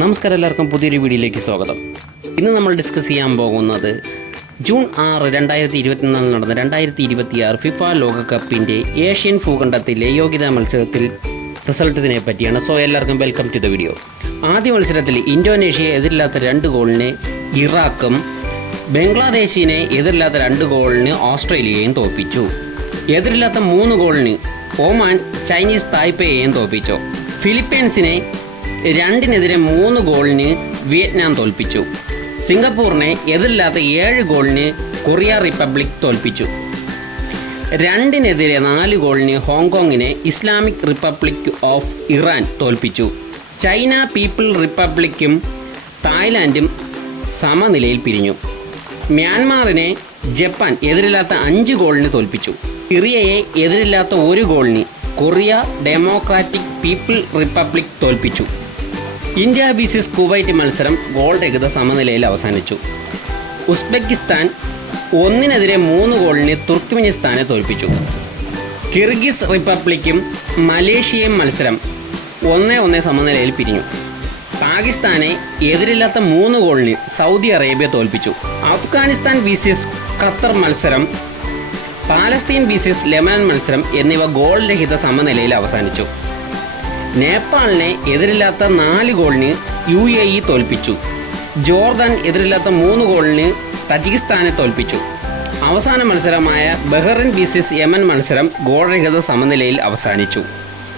നമസ്കാരം എല്ലാവർക്കും പുതിയൊരു വീഡിയോയിലേക്ക് സ്വാഗതം. ഇന്ന് നമ്മൾ ഡിസ്കസ് ചെയ്യാൻ പോകുന്നത് ജൂൺ ആറ് രണ്ടായിരത്തി ഇരുപത്തിനാലിൽ നടന്ന രണ്ടായിരത്തി ഇരുപത്തിയാറ് ഫിഫ ലോകകപ്പിന്റെ ഏഷ്യൻ ഭൂഖണ്ഡത്തിലെ യോഗ്യതാ മത്സരത്തിൽ റിസൾട്ടിനെ പറ്റിയാണ്. സോ എല്ലാവർക്കും വെൽക്കം ടു ദ വീഡിയോ ആദ്യ മത്സരത്തിൽ ഇന്തോനേഷ്യയെ എതിരില്ലാത്ത രണ്ട് ഗോളിന് ഇറാഖും ബംഗ്ലാദേശിനെ എതിരില്ലാത്ത രണ്ട് ഗോളിന് ഓസ്ട്രേലിയയും തോൽപ്പിച്ചു. എതിരില്ലാത്ത മൂന്ന് ഗോളിന് ഒമാൻ ചൈനീസ് തായ്പേയെയും തോൽപ്പിച്ചു. ഫിലിപ്പീൻസിനെ രണ്ടിനെതിരെ മൂന്ന് ഗോളിന് വിയറ്റ്നാം തോൽപ്പിച്ചു. സിംഗപ്പൂരിനെ എതിരില്ലാത്ത ഏഴ് ഗോളിന് കൊറിയ റിപ്പബ്ലിക് തോൽപ്പിച്ചു. രണ്ടിനെതിരെ നാല് ഗോളിന് ഹോങ്കോങ്ങിനെ ഇസ്ലാമിക് റിപ്പബ്ലിക് ഓഫ് ഇറാൻ തോൽപ്പിച്ചു. ചൈന പീപ്പിൾ റിപ്പബ്ലിക്കും തായ്ലാൻഡും സമനിലയിൽ പിരിഞ്ഞു. മ്യാൻമാറിനെ ജപ്പാൻ എതിരില്ലാത്ത അഞ്ച് ഗോളിന് തോൽപ്പിച്ചു. സിറിയയെ എതിരില്ലാത്ത ഒരു ഗോളിന് കൊറിയ ഡെമോക്രാറ്റിക് പീപ്പിൾ റിപ്പബ്ലിക് തോൽപ്പിച്ചു. ഇന്ത്യ ബിസിസ് കുവൈറ്റ് മത്സരം ഗോൾ രഹിത സമനിലയിൽ അവസാനിച്ചു. ഉസ്ബെക്കിസ്ഥാൻ ഒന്നിനെതിരെ മൂന്ന് ഗോളിന് തുർക്ക്മെനിസ്ഥാനെ തോൽപ്പിച്ചു. കിർഗിസ് റിപ്പബ്ലിക്കും മലേഷ്യയും മത്സരം ഒന്നേ ഒന്നേ സമനിലയിൽ പിരിഞ്ഞു. പാകിസ്ഥാനെ എതിരില്ലാത്ത മൂന്ന് ഗോളിന് സൗദി അറേബ്യ തോൽപ്പിച്ചു. അഫ്ഗാനിസ്ഥാൻ ബിസിസ് ഖത്തർ മത്സരം പാലസ്തീൻ ബിസിസ് ലെമാൻ മത്സരം എന്നിവ ഗോൾ രഹിത സമനിലയിൽ അവസാനിച്ചു. നേപ്പാളിനെ എതിരില്ലാത്ത നാല് ഗോളിന് യു എ ഇ തോൽപ്പിച്ചു. ജോർദാൻ എതിരില്ലാത്ത മൂന്ന് ഗോളിന് തജിക്കിസ്ഥാനെ തോൽപ്പിച്ചു. അവസാന മത്സരമായ ബഹ്റിൻ ബിസിസ് യമൻ മത്സരം ഗോൾരഹിത സമനിലയിൽ അവസാനിച്ചു.